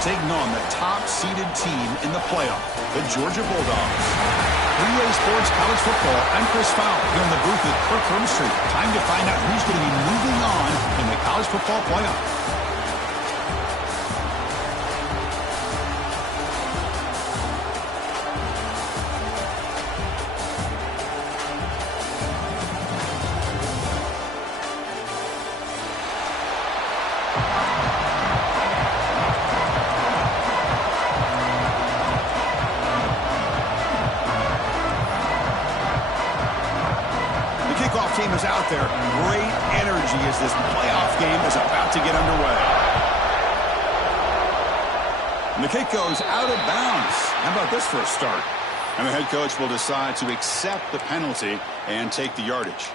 taking on the top-seeded team in the playoff, the Georgia Bulldogs. 3A Sports College Football, I'm Chris Fowler here in the booth with Kirk Hermstreet. Time to find out who's going to be moving on in the college football playoff. Team is out there. Great energy as this playoff game is about to get underway. And the kick goes out of bounds. How about this for a start? And the head coach will decide to accept the penalty and take the yardage.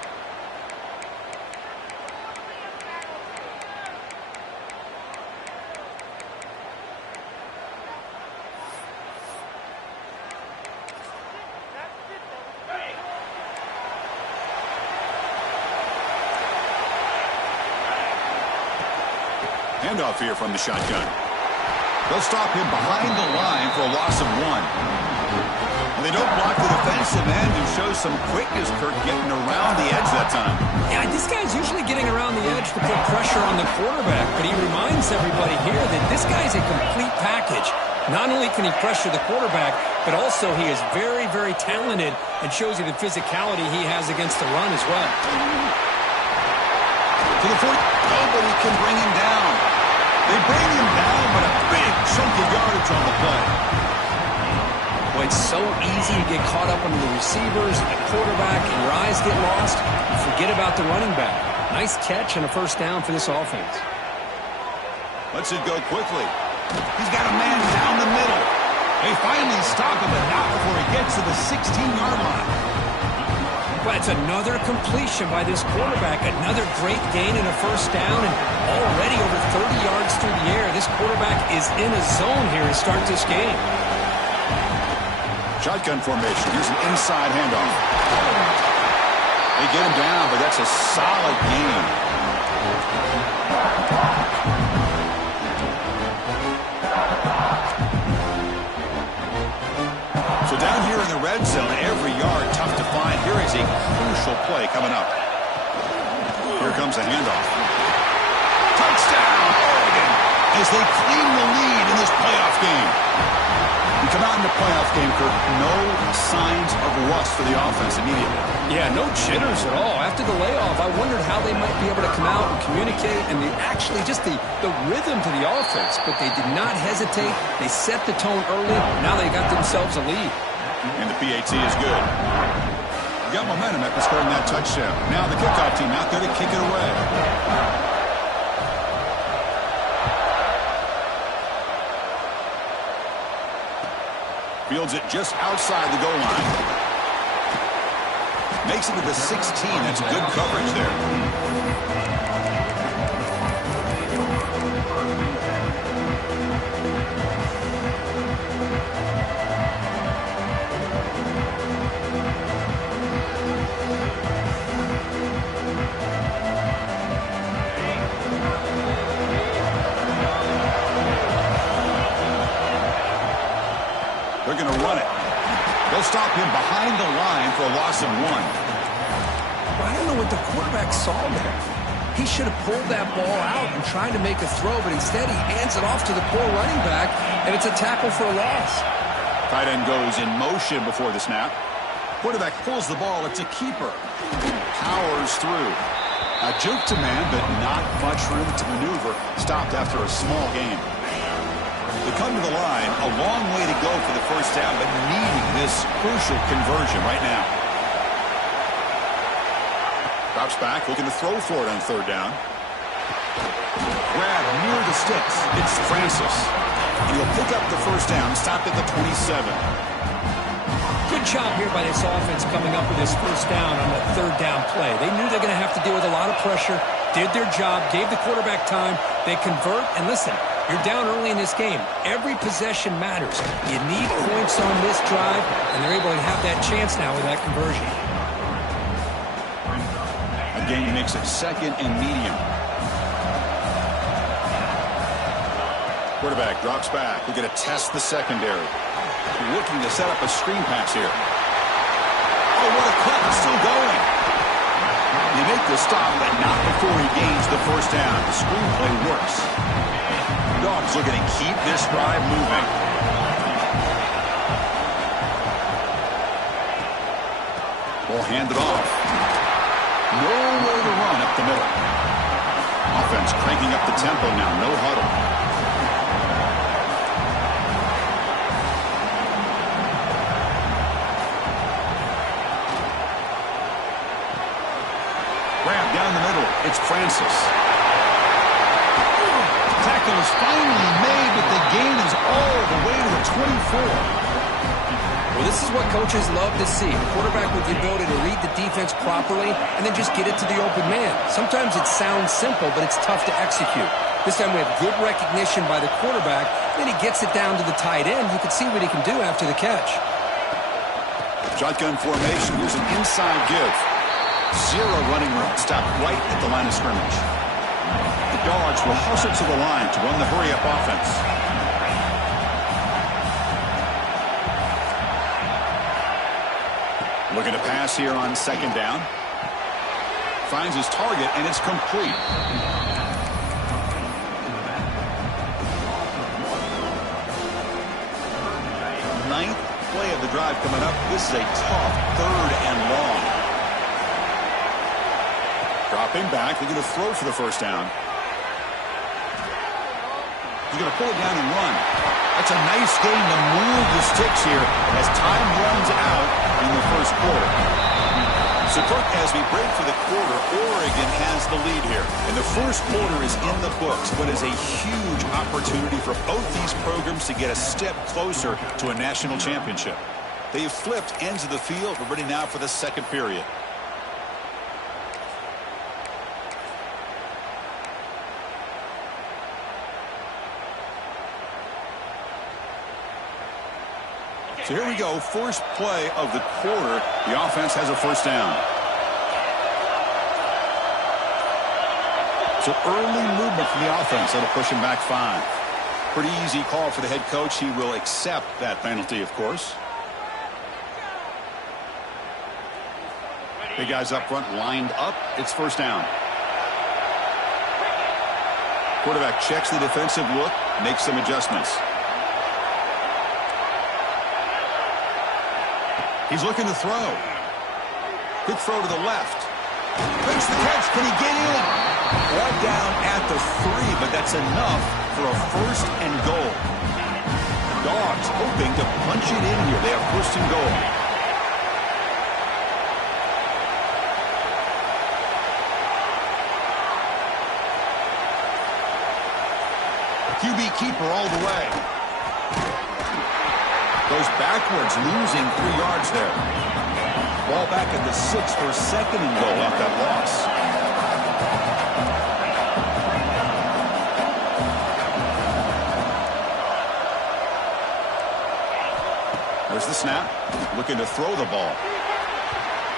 Handoff here from the shotgun. They'll stop him behind the line for a loss of 1. And they don't block the defensive end, who shows some quickness, Kirk, getting around the edge that time. Yeah, this guy's usually getting around the edge to put pressure on the quarterback, but he reminds everybody here that this guy's a complete package. Not only can he pressure the quarterback, but also he is very, very talented and shows you the physicality he has against the run as well. To the 40, nobody can bring him down. They bring him down, but a big chunk of yardage on the play. Well, it's so easy to get caught up under the receivers and the quarterback, and your eyes get lost. You forget about the running back. Nice catch and a first down for this offense. Lets it go quickly. He's got a man down the middle. They finally stop him, but not before he gets to the 16-yard line. Well, it's another completion by this quarterback. Another great gain and a first down, and already over 30 yards through the air. This quarterback is in a zone here to start this game. Shotgun formation. Here's an inside handoff. They get him down, but that's a solid gain. So down here in the red zone, every yard tough to find. Here is a crucial play coming up. Here comes a handoff. Touchdown, Oregon, as they claim the lead in this playoff game. We come out in the playoff game, Kirk, no signs of rust for the offense immediately. Yeah, no jitters at all. After the layoff, I wondered how they might be able to come out and communicate, and actually just the rhythm to the offense. But they did not hesitate. They set the tone early. Now they got themselves a lead. And the PAT is good. Got momentum after scoring that touchdown. Now the kickoff team out there to kick it away. Fields it just outside the goal line. Makes it to the 16. That's good coverage there. They're going to run it. They'll stop him behind the line for a loss of 1. I don't know what the quarterback saw there. He should have pulled that ball out and tried to make a throw, but instead he hands it off to the poor running back, and it's a tackle for a loss. Tight end goes in motion before the snap. Quarterback pulls the ball. It's a keeper. Powers through. A juke to man, but not much room to maneuver. Stopped after a small gain. They come to the line, a long way to go for the first down, but needing this crucial conversion right now. Drops back, looking to throw for it on third down. Grab near the sticks. It's Francis. And he'll pick up the first down, stopped at the 27. Good job here by this offense coming up with this first down on that third down play. They knew they're going to have to deal with a lot of pressure, did their job, gave the quarterback time. They convert, and listen, you're down early in this game. Every possession matters. You need points on this drive, and they're able to have that chance now with that conversion. Again, makes it second and medium. Quarterback drops back. We're going to test the secondary. Looking to set up a screen pass here. Oh, what a cut. It's still going. They make the stop, but not before he gains the first down. The screenplay works. Dogs looking to keep this drive moving. Ball handed off. Nowhere to run up the middle. Offense cranking up the tempo now. No huddle. Grab down the middle. It's Francis. Tackle is finally made, but the gain is all the way to the 24. Well, this is what coaches love to see. A quarterback with the ability to read the defense properly and then just get it to the open man. Sometimes it sounds simple, but it's tough to execute. This time we have good recognition by the quarterback. Then he gets it down to the tight end. You can see what he can do after the catch. Shotgun formation. Here's an inside give. Zero running room. Stopped right at the line of scrimmage. The Dogs will hustle to the line to run the hurry-up offense. Looking to pass here on second down. Finds his target, and it's complete. Ninth play of the drive coming up. This is a tough third and long. Dropping back. They're going to throw for the first down. He's going to pull it down and run. That's a nice game to move the sticks here as time runs out in the first quarter. So, Kirk, as we break for the quarter, Oregon has the lead here. And the first quarter is in the books, but is a huge opportunity for both these programs to get a step closer to a national championship. They've flipped ends of the field. We're ready now for the second period. So here we go, first play of the quarter. The offense has a first down. So early movement from the offense. That'll push him back 5. Pretty easy call for the head coach. He will accept that penalty, of course. Big guys up front lined up. It's first down. Quarterback checks the defensive look, makes some adjustments. He's looking to throw. Quick throw to the left. Makes the catch. Can he get in? Ball down at the 3, but that's enough for a first and goal. Dogs hoping to punch it in here. They have first and goal. QB keeper all the way. Goes backwards, losing 3 yards there. Ball back at the 6 for second and goal off that loss. There's the snap. Looking to throw the ball.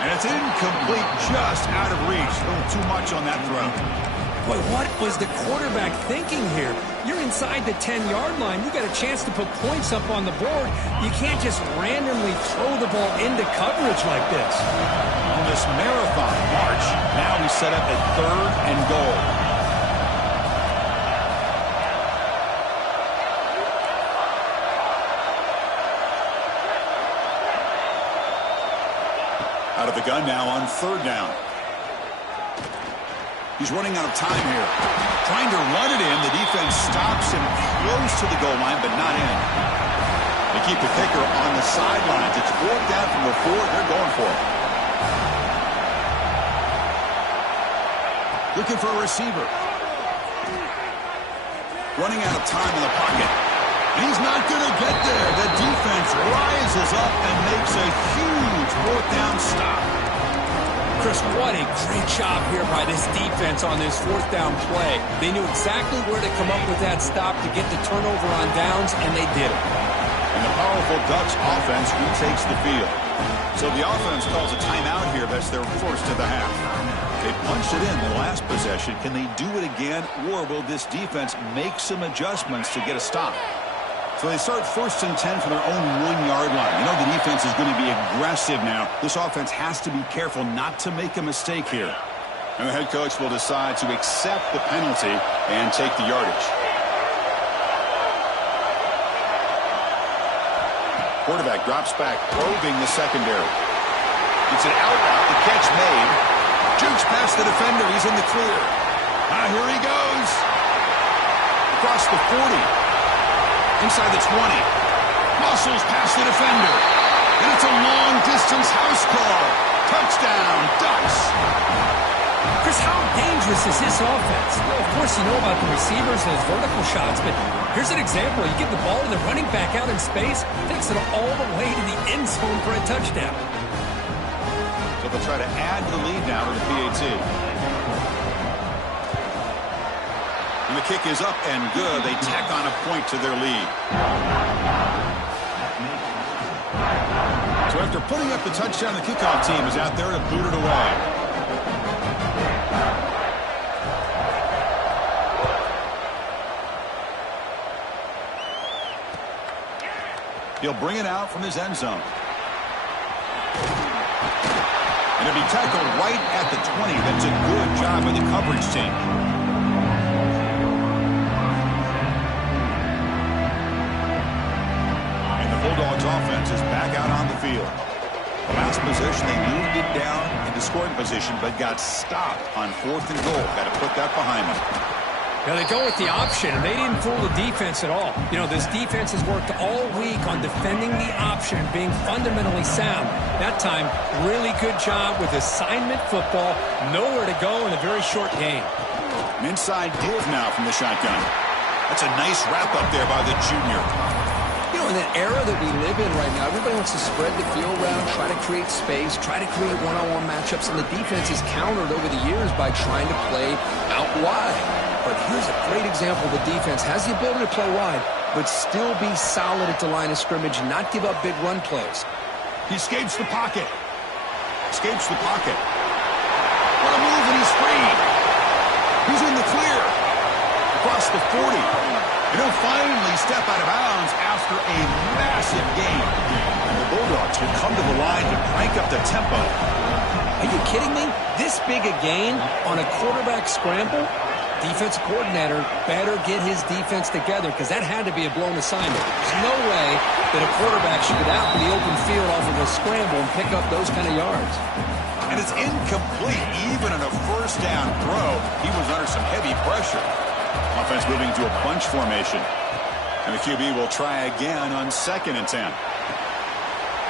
And it's incomplete, just out of reach. A little too much on that throw. Boy, what was the quarterback thinking here? You're inside the 10-yard line. You got a chance to put points up on the board. You can't just randomly throw the ball into coverage like this. On this marathon march, now we set up a third and goal. Out of the gun now on third down. He's running out of time here. Trying to run it in. The defense stops him close to the goal line, but not in. They keep the kicker on the sidelines. It's 4th down from the 4. They're going for it. Looking for a receiver. Running out of time in the pocket. And he's not going to get there. The defense rises up and makes a huge 4th down stop. Chris, what a great job here by this defense on this 4th down play. They knew exactly where to come up with that stop to get the turnover on downs, and they did it. And the powerful Ducks offense retakes the field. So the offense calls a timeout here. That's their first of the half. They punched it in the last possession. Can they do it again, or will this defense make some adjustments to get a stop? So they start 1st and 10 from their own 1-yard line. You know the defense is going to be aggressive now. This offense has to be careful not to make a mistake here. And the head coach will decide to accept the penalty and take the yardage. Quarterback drops back, probing the secondary. It's an out route. The catch made. Jukes past the defender. He's in the clear. Here he goes. Across the 40. Inside the 20. Muscles past the defender. And it's a long-distance house call. Touchdown, Ducks. Chris, how dangerous is this offense? Well, of course, you know about the receivers and his vertical shots, but here's an example. You give the ball to the running back out in space, takes it all the way to the end zone for a touchdown. So they'll try to add the lead now to the PAT. And the kick is up and good. They tack on a point to their lead. So after putting up the touchdown, the kickoff team is out there to boot it away. He'll bring it out from his end zone. And he'll be tackled right at the 20. That's a good job by the coverage team. And the Bulldogs offense is back out on the field. Last possession, they moved it down into scoring position, but got stopped on 4th and goal. Got to put that behind them. Now they go with the option, and they didn't fool the defense at all. You know, this defense has worked all week on defending the option, being fundamentally sound. That time, really good job with assignment football. Nowhere to go in a very short game. An inside give now from the shotgun. That's a nice wrap up there by the junior. You know, in that era that we live in right now, everybody wants to spread the field around, try to create space, try to create one-on-one matchups, and the defense is countered over the years by trying to play out wide. But here's a great example. The defense has the ability to play wide, but still be solid at the line of scrimmage and not give up big run plays. He escapes the pocket. Escapes the pocket. What a move, and he's free. He's in the clear. Across the 40. And he'll finally step out of bounds after a massive gain. And the Bulldogs will come to the line to crank up the tempo. Are you kidding me? This big a gain on a quarterback scramble? Defensive coordinator better get his defense together because that had to be a blown assignment. There's no way that a quarterback should get out in the open field off of a scramble and pick up those kind of yards. And it's incomplete. Even in a 1st down throw, he was under some heavy pressure. Offense moving to a bunch formation. And the QB will try again on 2nd and 10.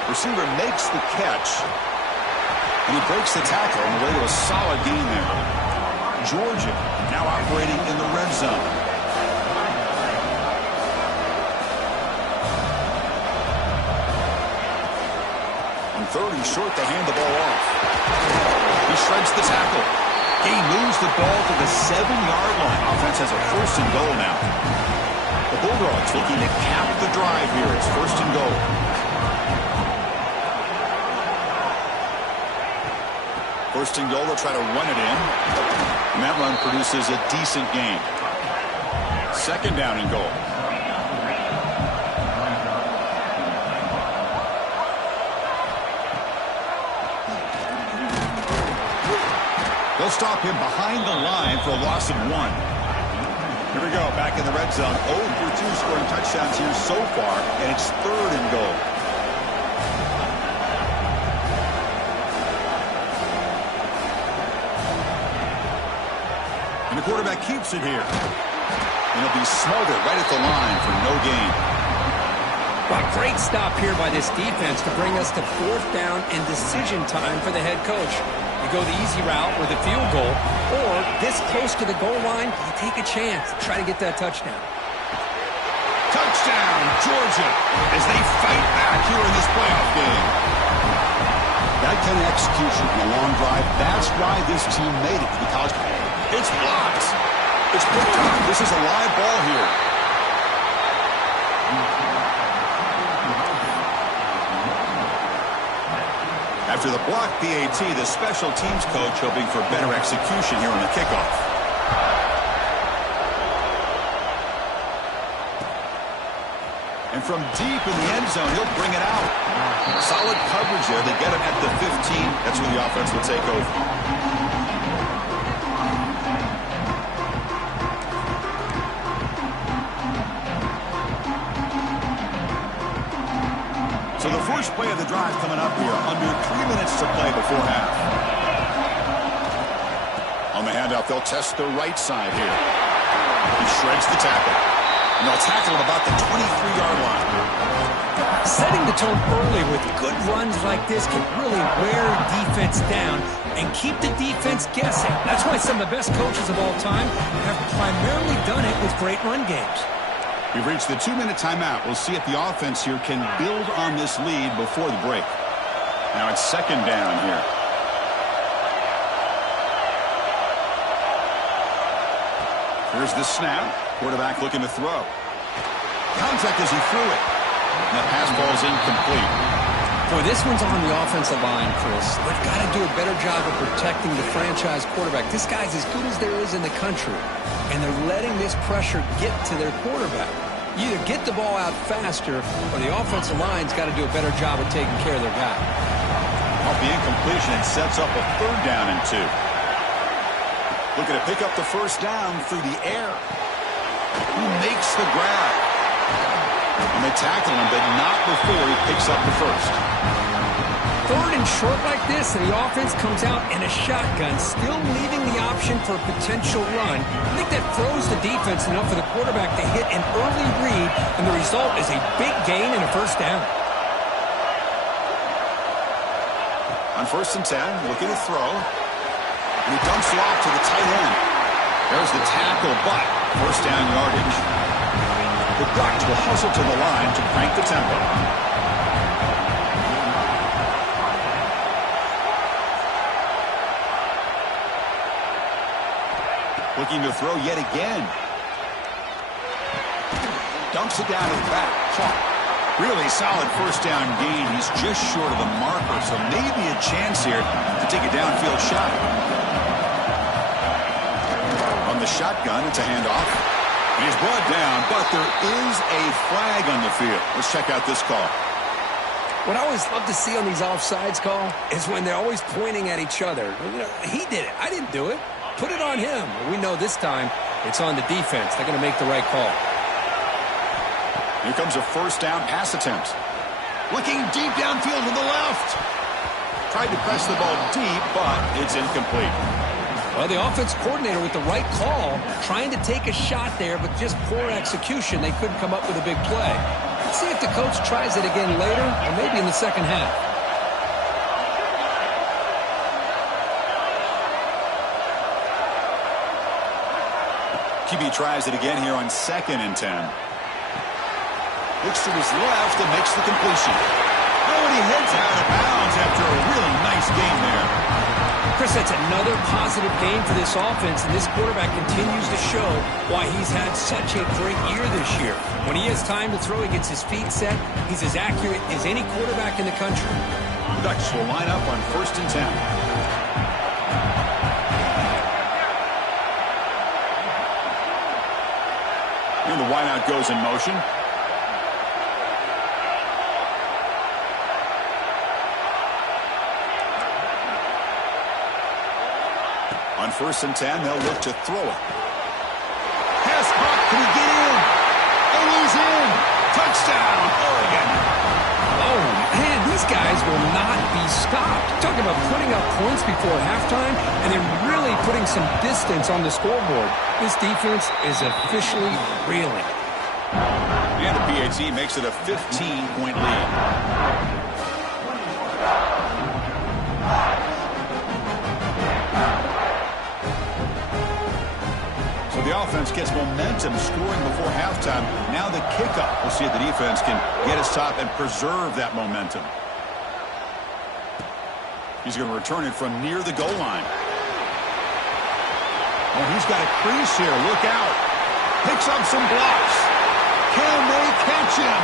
Receiver makes the catch. And he breaks the tackle on the way to a solid gain there. Georgia now operating in the red zone. On 3rd and short, they hand the ball off. He shreds the tackle. He moves the ball to the 7-yard line. Offense has a 1st and goal now. The Bulldogs looking to cap the drive here. It's 1st and goal. First and goal, they'll try to run it in. And that run produces a decent gain. 2nd down and goal. They'll stop him behind the line for a loss of 1. Here we go, back in the red zone. 0 for 2 scoring touchdowns here so far, and it's 3rd and goal. And the quarterback keeps it here. And he'll be smothered right at the line for no gain. Well, great stop here by this defense to bring us to 4th down and decision time for the head coach. You go the easy route with a field goal, or this close to the goal line, you take a chance to try to get that touchdown. Touchdown, Georgia, as they fight back here in this playoff game. That kind of execution in a long drive, that's why this team made it to the college. It's blocked. It's picked up. This is a live ball here. After the block PAT, the special teams coach hoping for better execution here on the kickoff. And from deep in the end zone, he'll bring it out. Solid coverage there. They get him at the 15. That's where the offense will take over. So the first play of the drive coming up here. Under 3 minutes to play before half. On the handoff, they'll test the right side here. He shreds the tackle. And they'll tackle him about the 23-yard line. Setting the tone early with good runs like this can really wear defense down and keep the defense guessing. That's why some of the best coaches of all time have primarily done it with great run games. We've reached the 2-minute timeout. We'll see if the offense here can build on this lead before the break. Now it's second down here. Here's the snap. Quarterback looking to throw. Contact as he threw it. And the pass ball's incomplete. Boy, this one's on the offensive line, Chris. They've got to do a better job of protecting the franchise quarterback. This guy's as good as there is in the country, and they're letting this pressure get to their quarterback. You either get the ball out faster, or the offensive line's got to do a better job of taking care of their guy. Off the incompletion, it sets up a 3rd down and 2. Looking to pick up the first down through the air. Who makes the grab? And they tackle him, but not before he picks up the first. 3rd and short like this, and the offense comes out in a shotgun, still leaving the option for a potential run. I think that throws the defense enough for the quarterback to hit an early read, and the result is a big gain and a first down. On 1st and 10, looking to throw. And he dumps it off to the tight end. There's the tackle, but first down yardage. The Ducks will hustle to the line to crank the tempo. Looking to throw yet again. Dumps it down to the back. Really solid first down gain. He's just short of the marker, so maybe a chance here to take a downfield shot. On the shotgun, it's a handoff. And he's brought down, but there is a flag on the field. Let's check out this call. What I always love to see on these offsides call is when they're always pointing at each other. You know, he did it. I didn't do it. Put it on him. We know this time it's on the defense. They're going to make the right call. Here comes a first down pass attempt. Looking deep downfield to the left. Tried to press the ball deep, but it's incomplete. Well, the offense coordinator with the right call, trying to take a shot there, but just poor execution. They couldn't come up with a big play. Let's see if the coach tries it again later, or maybe in the second half. QB tries it again here on 2nd and 10. Looks to his left and makes the completion. Oh, and he heads out of bounds after a really nice game there. Chris, that's another positive game for this offense, and this quarterback continues to show why he's had such a great year this year. When he has time to throw, he gets his feet set. He's as accurate as any quarterback in the country. The Ducks will line up on 1st and 10. And the wideout goes in motion. On 1st and 10, they'll look to throw it. Pass caught. Can he get in? Oh, he's in. Touchdown, Oregon. Oh, man, these guys will not be stopped. Talking about putting up points before halftime and then really putting some distance on the scoreboard. This defense is officially reeling. And the PAT makes it a 15-point lead. So the offense gets momentum scoring before halftime. Now the kickoff. We'll see if the defense can get his top and preserve that momentum. He's going to return it from near the goal line. Oh, he's got a crease here. Look out. Picks up some blocks. Can they catch him?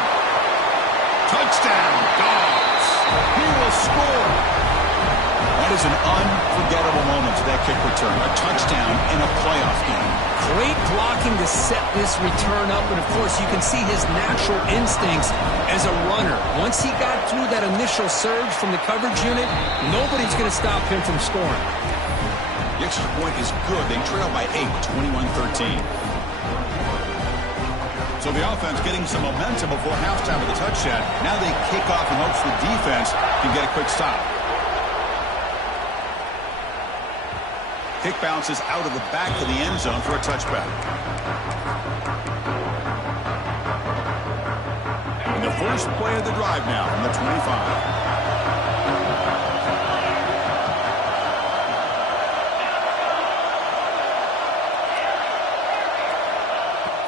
Touchdown, Dogs. He will score. That is an unforgettable moment to that kick return. A touchdown in a playoff game. Great blocking to set this return up, and of course you can see his natural instincts as a runner. Once he got through that initial surge from the coverage unit, nobody's going to stop him from scoring. The extra point is good. They trail by 8, 21-13. So the offense getting some momentum before halftime with a touchdown. Now they kick off in hopes the defense can get a quick stop. Kick bounces out of the back of the end zone for a touchback. And the first play of the drive now from the 25.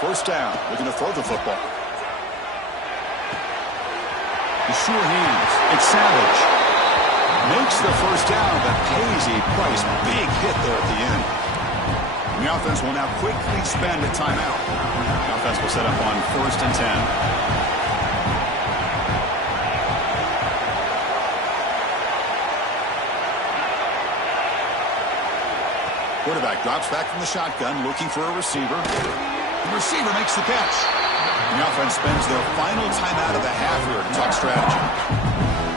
First down, looking to throw the football. The sure hands. It's Savage. Makes the first down, but pays a price. Big hit there at the end. And the offense will now quickly spend a timeout. The offense will set up on 1st and 10. Quarterback drops back from the shotgun, looking for a receiver. The receiver makes the catch. The offense spends their final timeout of the half here to talk strategy.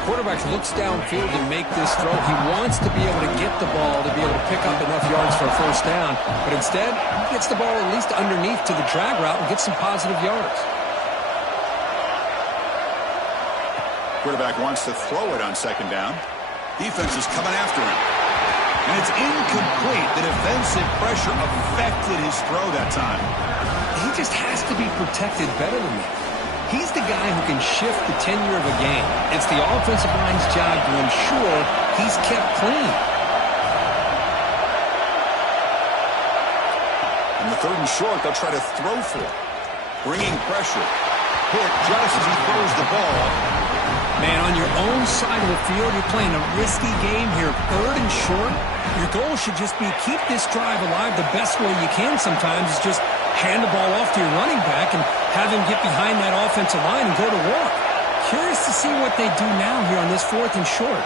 Quarterback looks downfield to make this throw. He wants to be able to get the ball to be able to pick up enough yards for a first down. But instead, he gets the ball at least underneath to the drag route and gets some positive yards. Quarterback wants to throw it on 2nd down. Defense is coming after him. And it's incomplete. The defensive pressure affected his throw that time. He just has to be protected better than that. He's the guy who can shift the tenure of a game. It's the offensive line's job to ensure he's kept clean. On the 3rd and short, they'll try to throw for it. Bringing pressure. Hit just as he throws the ball. Man, on your own side of the field, you're playing a risky game here. 3rd and short. Your goal should just be keep this drive alive the best way you can sometimes is just hand the ball off to your running back and have him get behind that offensive line and go to work. Curious to see what they do now here on this 4th and short.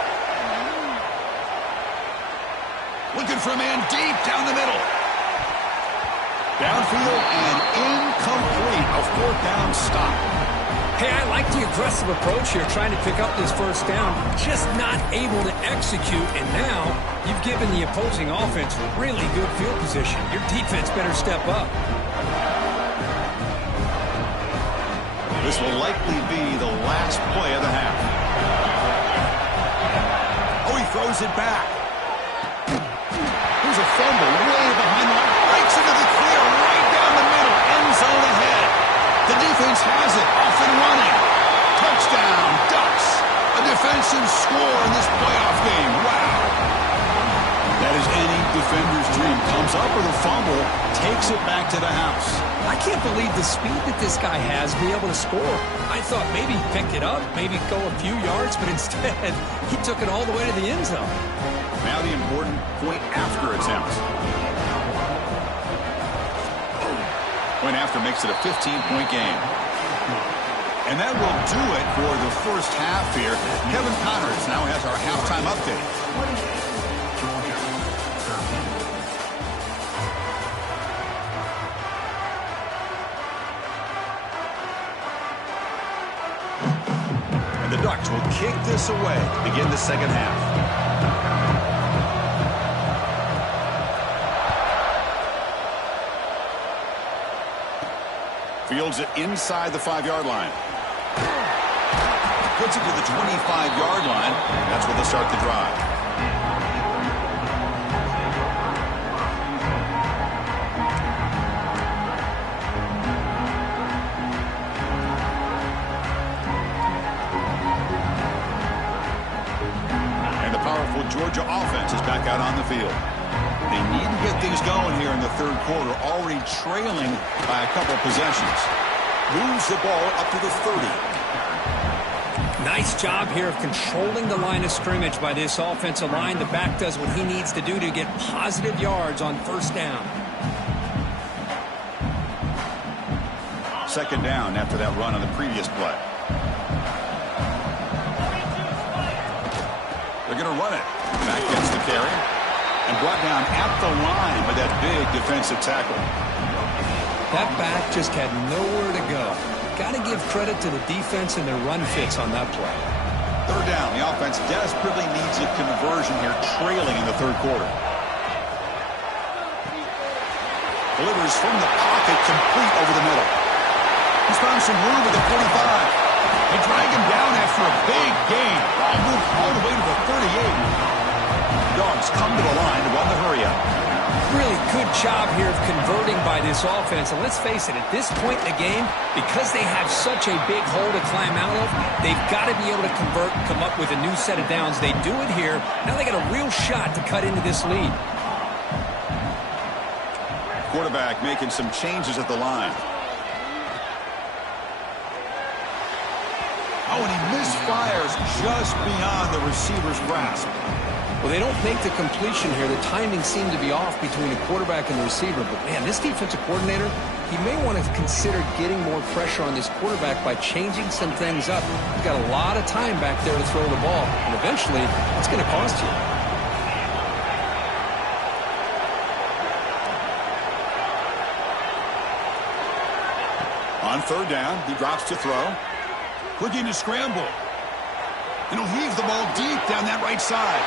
Looking for a man deep down the middle. Downfield and incomplete. A 4th down stop. Hey, I like the aggressive approach here, trying to pick up this first down, just not able to execute, and now you've given the opposing offense really good field position. Your defense better step up. This will likely be the last play of the half. Oh, he throws it back. Here's a fumble way behind the line. Breaks into the clear right down the middle. End zone ahead. The defense has it. Off and running. Touchdown, Ducks. A defensive score in this playoff game. Wow. That is any defender's dream. Comes up with a fumble. Takes it back to the house. I can't believe the speed that this guy has to be able to score. I thought maybe he picked it up, maybe go a few yards, but instead he took it all the way to the end zone. Now the important point after attempt. Point after makes it a 15-point game. And that will do it for the first half here. Kevin Connors now has our halftime update. The Ducks will kick this away to begin the second half. Fields it inside the 5-yard line. Puts it to the 25-yard line. That's where they'll start the drive. Georgia offense is back out on the field. They need to get things going here in the 3rd quarter, already trailing by a couple possessions. Moves the ball up to the 30. Nice job here of controlling the line of scrimmage by this offensive line. The back does what he needs to do to get positive yards on 1st down. 2nd down after that run on the previous play. They're going to run it. Back gets the carry. And brought down at the line by that big defensive tackle. That back just had nowhere to go. Got to give credit to the defense and their run fits on that play. Third down. The offense desperately needs a conversion here, trailing in the third quarter. Delivers from the pocket, complete over the middle. He's found some room at the 45. They drag him down after a big gain. Ball moved all the way to the 38. Dogs come to the line to run the hurry up. Really good job here of converting by this offense. And let's face it, at this point in the game, because they have such a big hole to climb out of, they've got to be able to convert and come up with a new set of downs. They do it here. Now they got a real shot to cut into this lead. Quarterback making some changes at the line. Oh, and he misfires just beyond the receiver's grasp. Well, they don't make the completion here. The timing seemed to be off between the quarterback and the receiver. But, man, this defensive coordinator, he may want to consider getting more pressure on this quarterback by changing some things up. He's got a lot of time back there to throw the ball. And eventually, it's going to cost you. On third down, he drops to throw. Looking to scramble. And he'll heave the ball deep down that right side.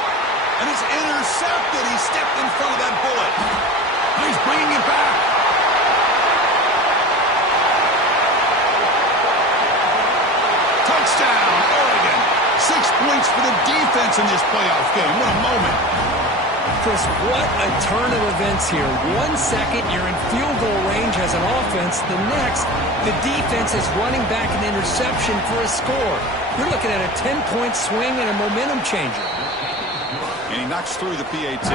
And it's intercepted. He stepped in front of that bullet. And he's bringing it back. Touchdown, Oregon. 6 points for the defense in this playoff game. What a moment. Chris, what a turn of events here. 1 second, you're in field goal range as an offense. The next, the defense is running back an interception for a score. You're looking at a 10-point swing and a momentum changer. And he knocks through the PAT.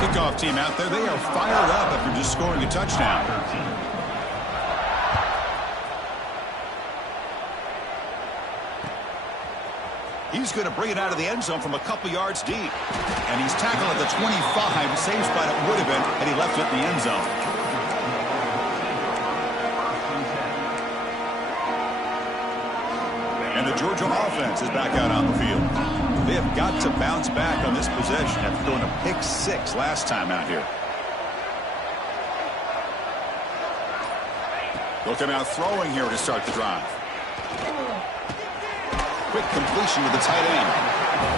Kickoff team out there. They are fired up after just scoring a touchdown. He's going to bring it out of the end zone from a couple yards deep. And he's tackled at the 25. Same spot it would have been had he left it in the end zone. And the Georgia offense is back out on the field. They have got to bounce back on this possession after throwing a pick 6 last time out here. They'll come out throwing here to start the drive. Quick completion to the tight end.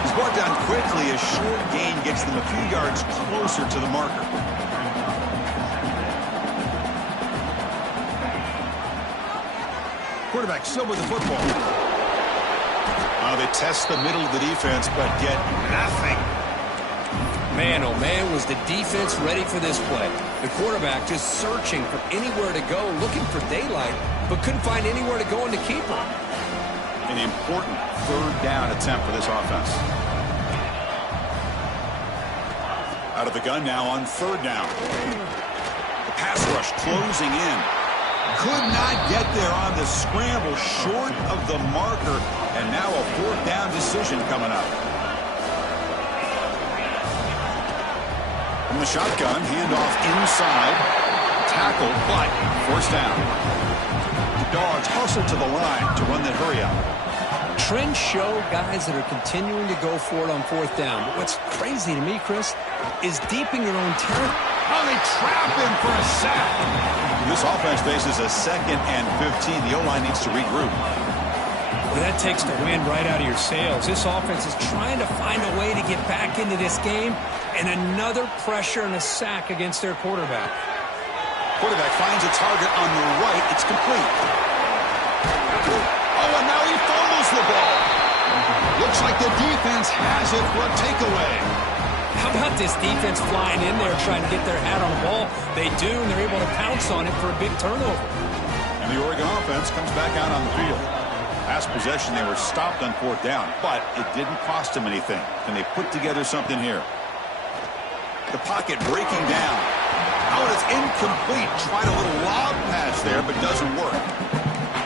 He's brought down quickly. A short gain gets them a few yards closer to the marker. Quarterback still with the football. They test the middle of the defense, but get nothing. Man, oh man, was the defense ready for this play. The quarterback just searching for anywhere to go, looking for daylight, but couldn't find anywhere to go in the keeper. An important third down attempt for this offense. Out of the gun now on third down. The pass rush closing in. Could not get there on the scramble, short of the marker, and now a fourth down decision coming up. From the shotgun, handoff inside, tackle, but forced down. The Dogs hustle to the line to run that hurry up. Trends show guys that are continuing to go for it on fourth down. But what's crazy to me, Chris, is deep in your own territory. Oh, they trap him for a sack. This offense faces a 2nd and 15. The O-line needs to regroup. Well, that takes the wind right out of your sails. This offense is trying to find a way to get back into this game, and another pressure and a sack against their quarterback. Quarterback finds a target on the right. It's complete. Oh, and now he fumbles the ball. Looks like the defense has it for a takeaway. How about this defense flying in there trying to get their hat on the ball? They do, and they're able to pounce on it for a big turnover. And the Oregon offense comes back out on the field. Last possession, they were stopped on fourth down, but it didn't cost them anything. And they put together something here. The pocket breaking down. Oh, it's incomplete. Tried a little lob pass there, but doesn't work.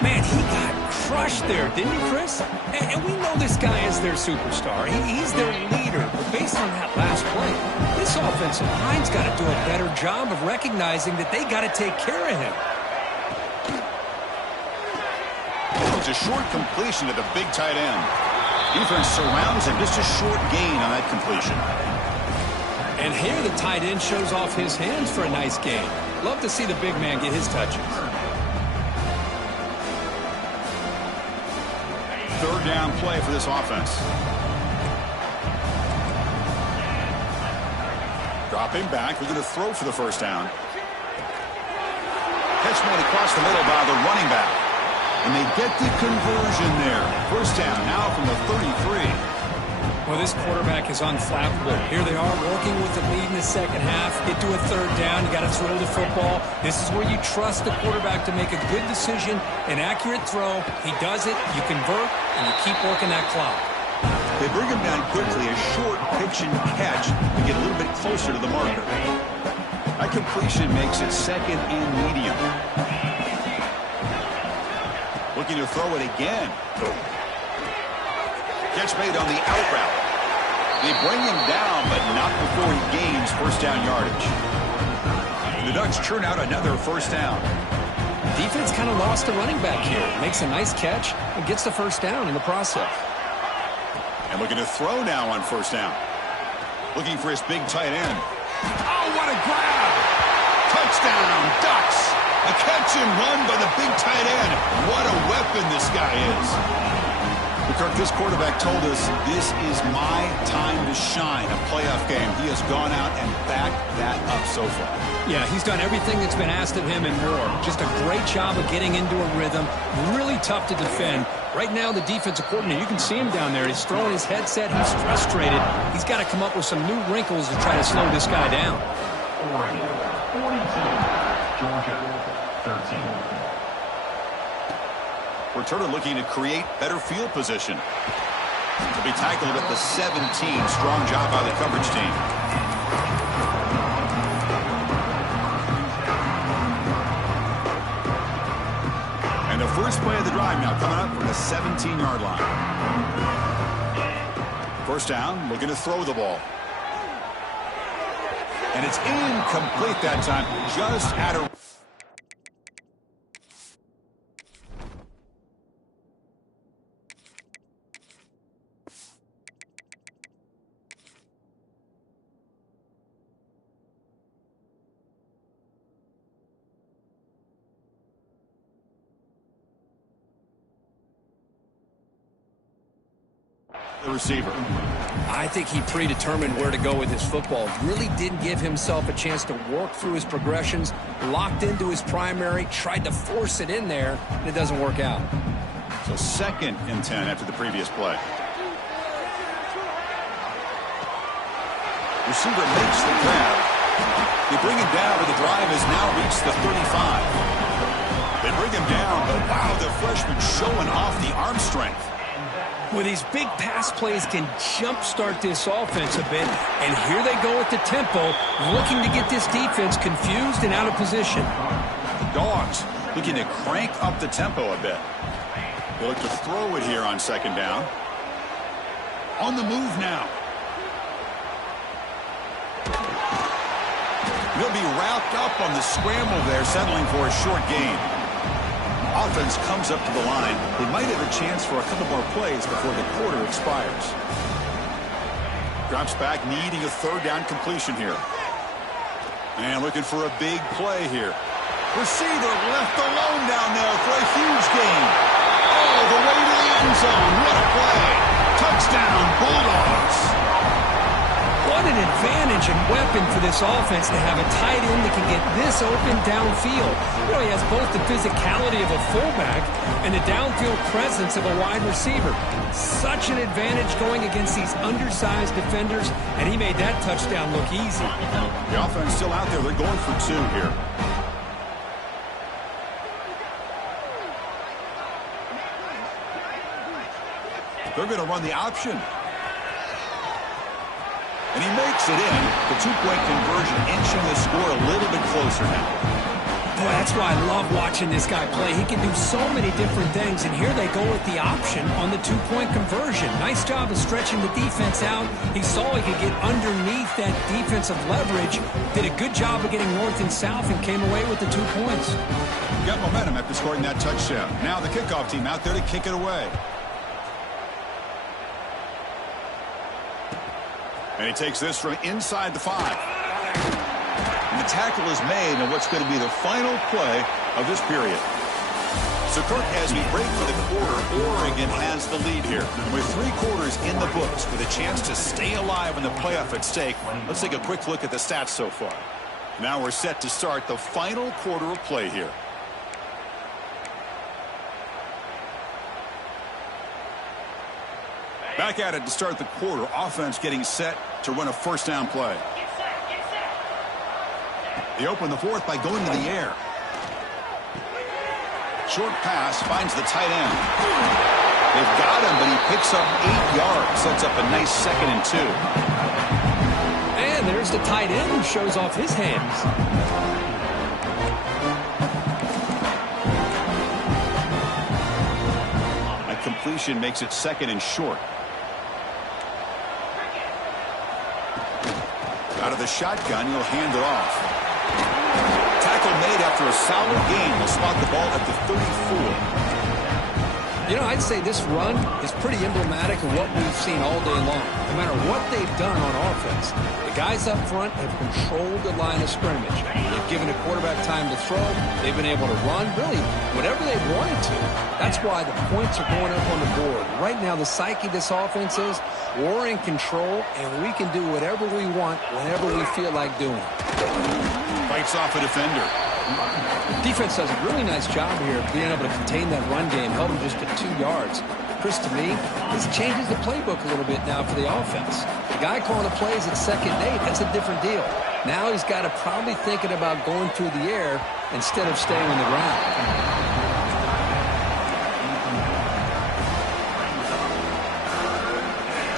Man, he got crushed there, didn't he, Chris? And we know this guy is their superstar. He's their leader. But based on that last play, this offensive line's got to do a better job of recognizing that they got to take care of him. It's a short completion to the big tight end. Defense surrounds him. Just a short gain on that completion. And here the tight end shows off his hands for a nice gain. Love to see the big man get his touches. Third down play for this offense. Dropping back. We're going to throw for the first down. Catch made across the middle by the running back. And they get the conversion there. First down now from the 33. Well, this quarterback is unflappable. Here they are working with the lead in the second half. Get to a third down. You got to throw the football. This is where you trust the quarterback to make a good decision, an accurate throw. He does it. You convert, and you keep working that clock. They bring him down quickly. A short pitch and catch to get a little bit closer to the marker. That completion makes it second and medium. Looking to throw it again. Catch made on the out route. They bring him down, but not before he gains first down yardage. The Ducks churn out another first down. Defense kind of lost the running back here. Makes a nice catch and gets the first down in the process. And looking to throw now on first down. Looking for his big tight end. Oh, what a grab! Touchdown, Ducks! A catch and run by the big tight end. What a weapon this guy is. Kirk, this quarterback told us this is my time to shine, a playoff game. He has gone out and backed that up so far. Yeah, he's done everything that's been asked of him and more. Just a great job of getting into a rhythm. Really tough to defend. Right now, the defensive coordinator, you can see him down there. He's throwing his headset. He's frustrated. He's got to come up with some new wrinkles to try to slow this guy down. 42, Georgia, 13. Returner looking to create better field position. To be tackled at the 17. Strong job by the coverage team. And the first play of the drive now coming up from the 17-yard line. First down, looking to throw the ball. And it's incomplete that time. Just out of... the receiver. I think he predetermined where to go with his football. Really didn't give himself a chance to work through his progressions. Locked into his primary, tried to force it in there, and it doesn't work out. So 2nd and 10 after the previous play. Receiver makes the grab. They bring him down, but the drive has now reached the 35. They bring him down, but wow, the freshman showing off the arm strength. Well, these big pass plays can jumpstart this offense a bit, and here they go at the tempo, looking to get this defense confused and out of position. The Dogs looking to crank up the tempo a bit. They look to throw it here on second down. On the move now. He'll be wrapped up on the scramble there, settling for a short gain. Offense comes up to the line. They might have a chance for a couple more plays before the quarter expires. Drops back, needing a third down completion here. And looking for a big play here. Receiver left alone down there for a huge gain. All the way to the end zone. What a play. Touchdown, Bulldogs. What an advantage and weapon for this offense to have a tight end that can get this open downfield. You know, he has both the physicality of a fullback and the downfield presence of a wide receiver. Such an advantage going against these undersized defenders, and he made that touchdown look easy. The offense still out there. They're going for 2 here. They're going to run the option. And he makes it in. The 2-point conversion inching the score a little bit closer now. Boy, that's why I love watching this guy play. He can do so many different things, and here they go with the option on the 2-point conversion. Nice job of stretching the defense out. He saw he could get underneath that defensive leverage. Did a good job of getting north and south and came away with the 2 points. Got momentum after scoring that touchdown. Now the kickoff team out there to kick it away. And he takes this from inside the 5. And the tackle is made in what's going to be the final play of this period. So, Kirk, as we break for the quarter, Oregon has the lead here. And with 3 quarters in the books, with a chance to stay alive in the playoff at stake, let's take a quick look at the stats so far. Now we're set to start the final quarter of play here. Back at it to start the quarter. Offense getting set to run a first down play. They open the 4th by going to the air. Short pass finds the tight end. They've got him, but he picks up 8 yards. Sets up a nice 2nd and 2. And there's the tight end who shows off his hands. A completion makes it 2nd and short. Out of the shotgun, he'll hand it off. Tackle made after a solid gain. He'll spot the ball at the 34. You know, I'd say this run is pretty emblematic of what we've seen all day long. No matter what they've done on offense, the guys up front have controlled the line of scrimmage. They've given the quarterback time to throw. They've been able to run, really, whatever they've wanted to. That's why the points are going up on the board. Right now, the psyche of this offense is we're in control, and we can do whatever we want whenever we feel like doing it. Fights off a defender. Defense does a really nice job here of being able to contain that run game, held them just to 2 yards. Chris, to me, this changes the playbook a little bit now for the offense. The guy calling the plays at 2nd and 8, that's a different deal. Now he's got to probably thinking about going through the air instead of staying on the ground.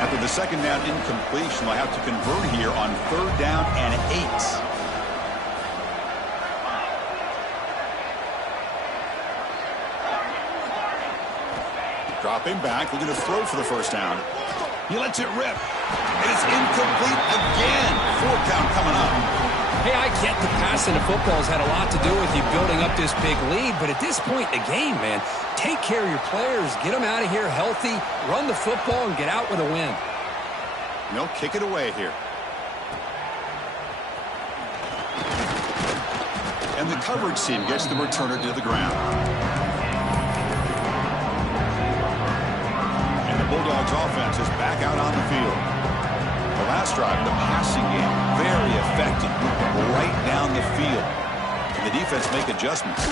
After the 2nd down incompletion, they'll have to convert here on 3rd down and 8. Dropping back, looking to throw for the first down. He lets it rip. And it's incomplete again. 4th count coming up. Hey, I get the passing of football has had a lot to do with you building up this big lead, but at this point in the game, man, take care of your players, get them out of here healthy, run the football, and get out with a win. And they'll kick it away here. And the coverage team gets the returner to the ground. Bulldogs offense is back out on the field. The last drive, the passing game, very effective, right down the field. And the defense make adjustments.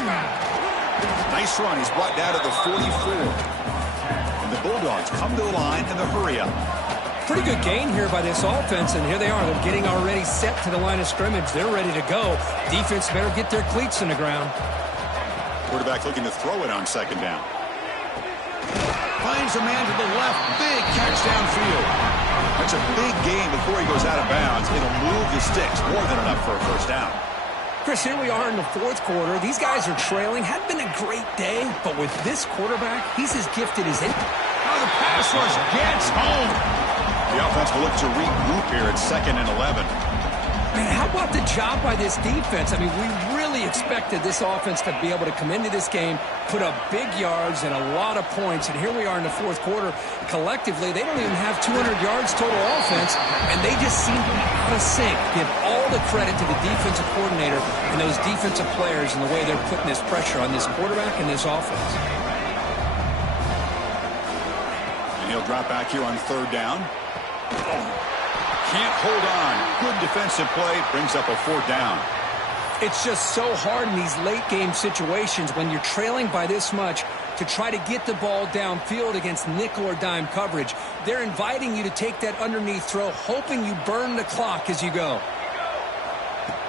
Nice run. He's brought down to the 44. And the Bulldogs come to the line in the hurry up. Pretty good gain here by this offense, and here they are. They're getting already set to the line of scrimmage. They're ready to go. Defense better get their cleats in the ground. Quarterback looking to throw it on 2nd down. Finds a man to the left. Big catch downfield. That's a big gain before he goes out of bounds. It'll move the sticks. More than enough for a first down. Chris, here we are in the 4th quarter. These guys are trailing. Hadn't been a great day, but with this quarterback, he's as gifted as any. Now the pass rush gets home. The offense will look to regroup here at 2nd and 11. Man, how about the job by this defense? I mean, we really expected this offense to be able to come into this game, put up big yards and a lot of points, and here we are in the 4th quarter. Collectively, they don't even have 200 yards total offense, and they just seem to be out of sync. Give all the credit to the defensive coordinator and those defensive players and the way they're putting this pressure on this quarterback and this offense. And he'll drop back here on 3rd down. Can't hold on. Good defensive play. Brings up a 4th down. It's just so hard in these late game situations when you're trailing by this much to try to get the ball downfield against nickel or dime coverage. They're inviting you to take that underneath throw, hoping you burn the clock as you go.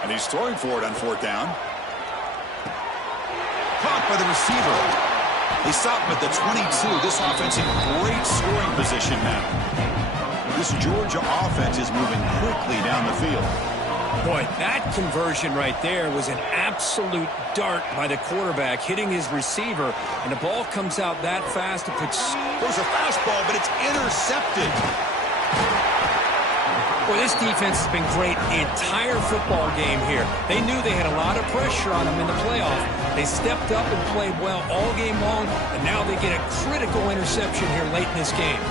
And he's throwing for it on 4th down. Caught by the receiver. They stop him at the 22. This offense in great scoring position now. This Georgia offense is moving quickly down the field. Boy, that conversion right there was an absolute dart by the quarterback, hitting his receiver, and the ball comes out that fast. It puts... There's a fastball, but it's intercepted. Boy, this defense has been great the entire football game here. They knew they had a lot of pressure on them in the playoff. They stepped up and played well all game long, and now they get a critical interception here late in this game.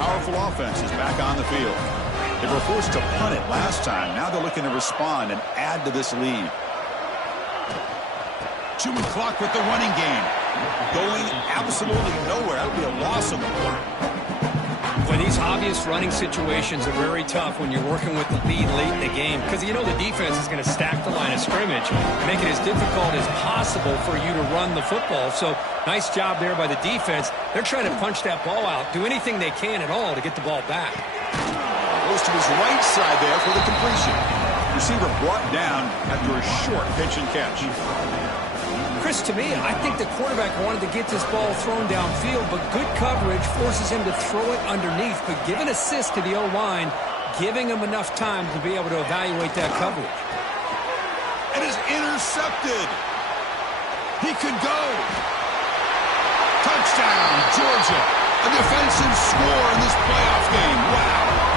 Powerful offense is back on the field. They were forced to punt it last time. Now they're looking to respond and add to this lead. Chewing clock with the running game. Going absolutely nowhere. That would be a loss on the board. Well, these obvious running situations are very tough when you're working with the lead late in the game because you know the defense is going to stack the line of scrimmage, make it as difficult as possible for you to run the football. So nice job there by the defense. They're trying to punch that ball out, do anything they can at all to get the ball back. Goes to his right side there for the completion. Receiver brought down after a short pitch and catch. Chris, to me, I think the quarterback wanted to get this ball thrown downfield, but good coverage forces him to throw it underneath. But give an assist to the O-line, giving him enough time to be able to evaluate that coverage. It is intercepted. He could go. Touchdown, Georgia. A defensive score in this playoff game. Wow.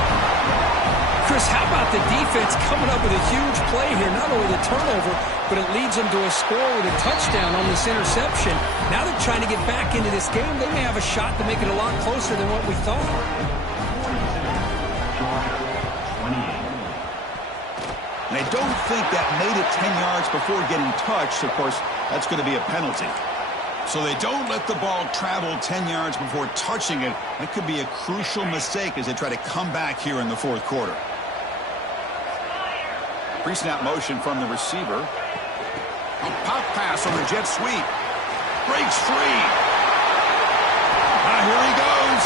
Chris, how about the defense coming up with a huge play here? Not only the turnover, but it leads them to a score with a touchdown on this interception. Now they're trying to get back into this game. They may have a shot to make it a lot closer than what we thought. And I don't think that made it 10 yards before getting touched. Of course, that's going to be a penalty. So they don't let the ball travel 10 yards before touching it. That could be a crucial mistake as they try to come back here in the fourth quarter. Pre-snap motion from the receiver. A pop pass on the jet sweep. Breaks free. Here he goes.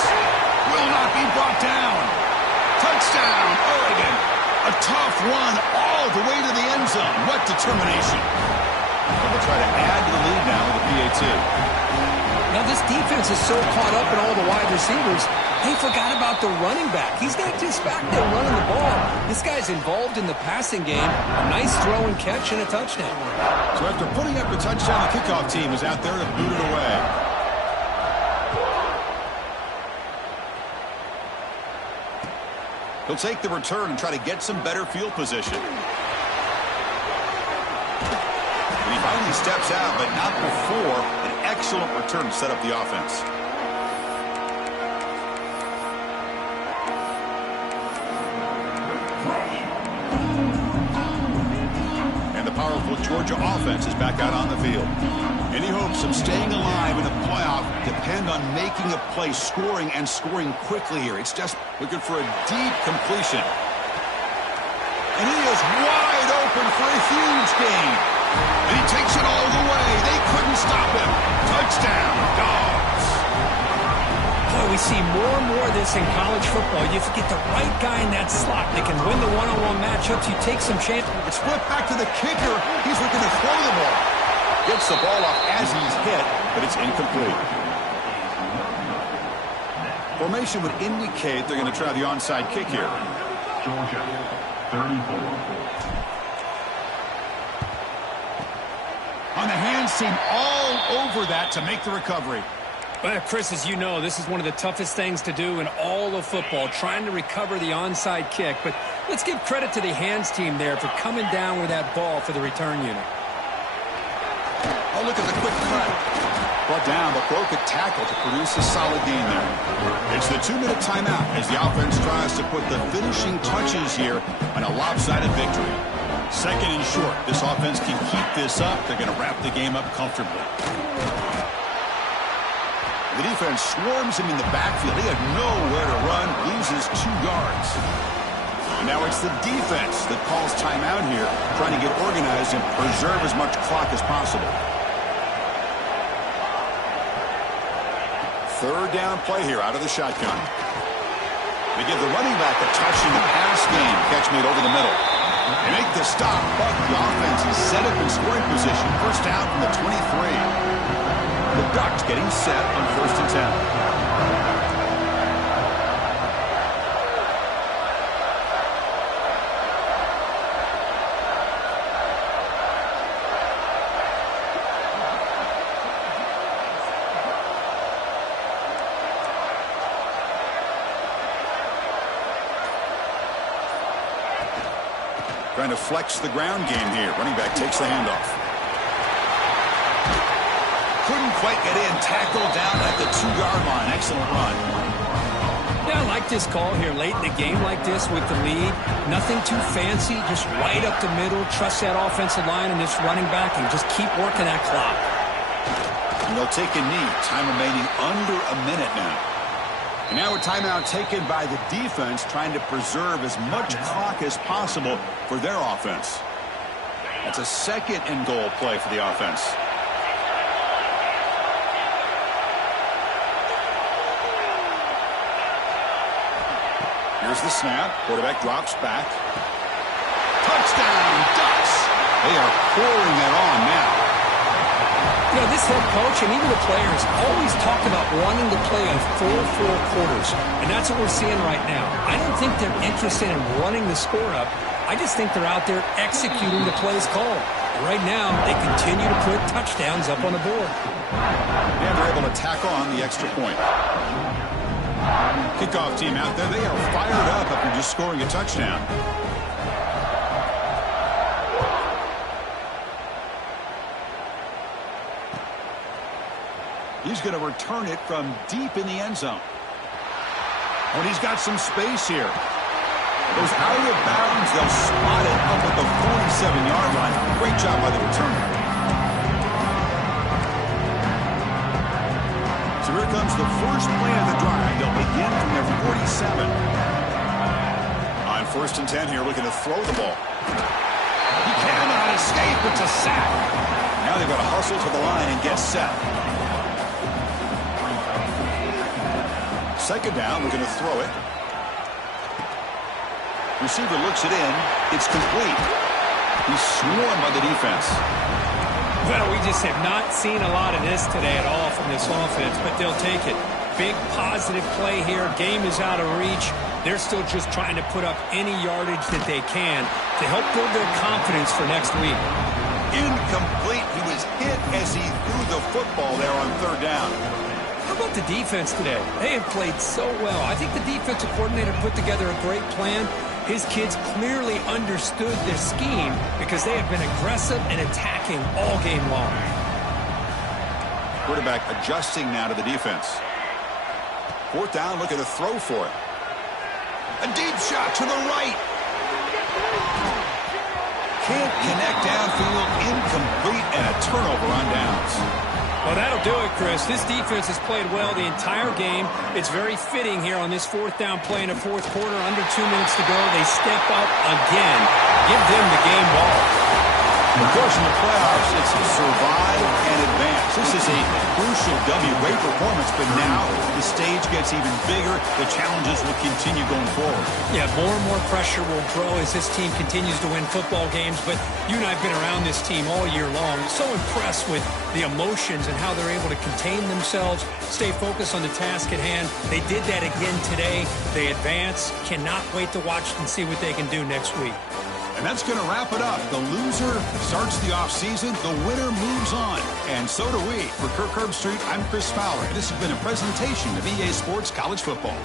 Will not be brought down. Touchdown, Oregon. A tough run all the way to the end zone. What determination. They'll try to add to the lead now with the PAT. Now this defense is so caught up in all the wide receivers, they forgot about the running back. He's not just back there running the ball. This guy's involved in the passing game. A nice throw and catch and a touchdown. So after putting up a touchdown, the kickoff team is out there to boot it away. He'll take the return and try to get some better field position. And he finally steps out, but not before an excellent return to set up the offense. Powerful Georgia offense is back out on the field. Any hopes of staying alive in the playoff depend on making a play, scoring, and scoring quickly here. It's just looking for a deep completion. And he is wide open for a huge gain. And he takes it all the way. They couldn't stop him. Touchdown, Dogs. Boy, we see more and more of this in college football. You get the right guy in that slot that can win the one-on-one matchups. You take some chances. It's flipped back to the kicker. He's looking to throw the ball. Gets the ball off as he's hit, but it's incomplete. Formation would indicate they're going to try the onside kick here. Georgia, 34. On the hands team all over that to make the recovery. Well, Chris, as you know, this is one of the toughest things to do in all of football, trying to recover the onside kick. But let's give credit to the hands team there for coming down with that ball for the return unit. Oh, look at the quick cut. Brought down, but broke a tackle to produce a solid gain there. It's the 2-minute timeout as the offense tries to put the finishing touches here on a lopsided victory. Second and short. This offense can keep this up. They're going to wrap the game up comfortably. The defense swarms him in the backfield. He had nowhere to run, loses 2 yards. And now it's the defense that calls timeout here, trying to get organized and preserve as much clock as possible. Third down play here out of the shotgun. They give the running back a touch in the pass game. Catch made over the middle. They make the stop, but the offense is set up in scoring position. First down from the 23. The Ducks getting set on 1st and 10. Trying to flex the ground game here. Running back takes the handoff. Couldn't quite get in. Tackled down at the 2-yard line. Excellent run. Yeah, I like this call here late in the game like this with the lead. Nothing too fancy, just right up the middle. Trust that offensive line and this running back and just keep working that clock. And they'll take a knee. Time remaining under a minute now. And now a timeout taken by the defense, trying to preserve as much clock as possible for their offense. That's a second and goal play for the offense. Here's the snap. Quarterback drops back. Touchdown, Ducks. They are pouring it on now. You know, this head coach and even the players always talk about wanting to play a full 4 quarters. And that's what we're seeing right now. I don't think they're interested in running the score up. I just think they're out there executing the plays called. Right now, they continue to put touchdowns up on the board. And they're able to tack on the extra point. Kickoff team out there, they are fired up after just scoring a touchdown. He's going to return it from deep in the end zone. When he's got some space here. Goes out of bounds. They'll spot it up at the 47-yard line. Great job by the returner. So here comes the first play of the drive. They'll begin from their 47. On 1st and 10 here, looking to throw the ball. He cannot escape. It's a sack. Now they've got to hustle to the line and get set. Second down, looking to throw it. Receiver looks it in. It's complete. He's swarmed by the defense. Well, we just have not seen a lot of this today at all from this offense, but they'll take it. Big positive play here. Game is out of reach. They're still just trying to put up any yardage that they can to help build their confidence for next week. Incomplete. He was hit as he threw the football there on 3rd down. How about the defense today? They have played so well. I think the defensive coordinator put together a great plan. His kids clearly understood their scheme because they have been aggressive and attacking all game long. Quarterback adjusting now to the defense. 4th down, looking to throw for it. A deep shot to the right. Can't connect downfield, incomplete, and a turnover on downs. Well, that'll do it, Chris. This defense has played well the entire game. It's very fitting here on this 4th down play in the 4th quarter. Under 2 minutes to go. They step up again. Give them the game ball. Of course, in the playoffs, it's survive and advance. This is a crucial W. Great performance, but now the stage gets even bigger. The challenges will continue going forward. Yeah, more and more pressure will grow as this team continues to win football games. But you and I have been around this team all year long. So impressed with the emotions and how they're able to contain themselves, stay focused on the task at hand. They did that again today. They advance. Cannot wait to watch and see what they can do next week. And that's going to wrap it up. The loser starts the offseason. The winner moves on. And so do we. For Kirk Herbstreit, I'm Chris Fowler. This has been a presentation of EA Sports College Football.